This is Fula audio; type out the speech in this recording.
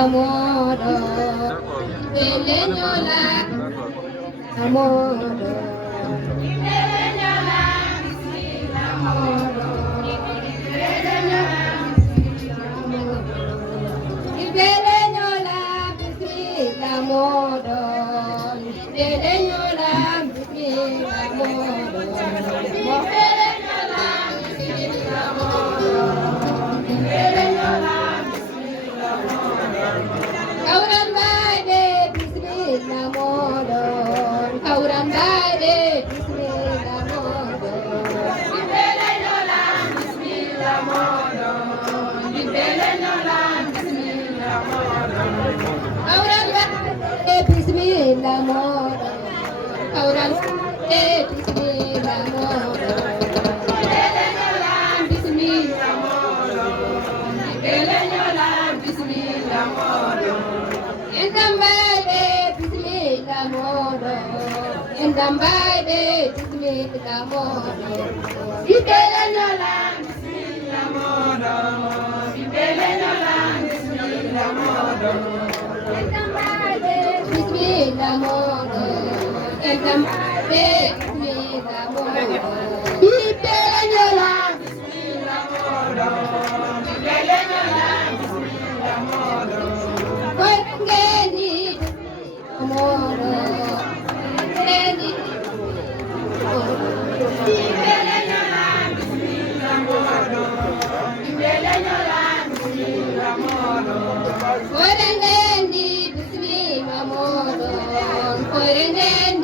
Amodo, Belenyola, Amodo, Belenyola, Amodo, Belenyola, Bismillah, Amodo, Belenyola, Bismillah, Amodo, Belenyola, Bismillah, Amodo, Belenyola. Kauran baide bismillah modon kauran baide bismillah modon dibele nola bismillah modon dibele nola bismillah modon kauran baide bismillah modon kauran baide bismillah modon dibele nola bismillah modon dibele nola bismillah modon enɗam mbayɓe bisimilla moɗo enɗam mbayɓe bisimilla moɗo ɓiɓɓe leñola bisimilla moɗo ɓiɓɓe leñola bisimilla moɗo enɗam mbayɓe bisimilla moɗo enɗam mbayɓe bisimilla moɗo ɓiɓɓe leñola bisimilla moɗo ɓiɓɓe leñola bisimilla moɗo Korengendi bismillah modon, korengendi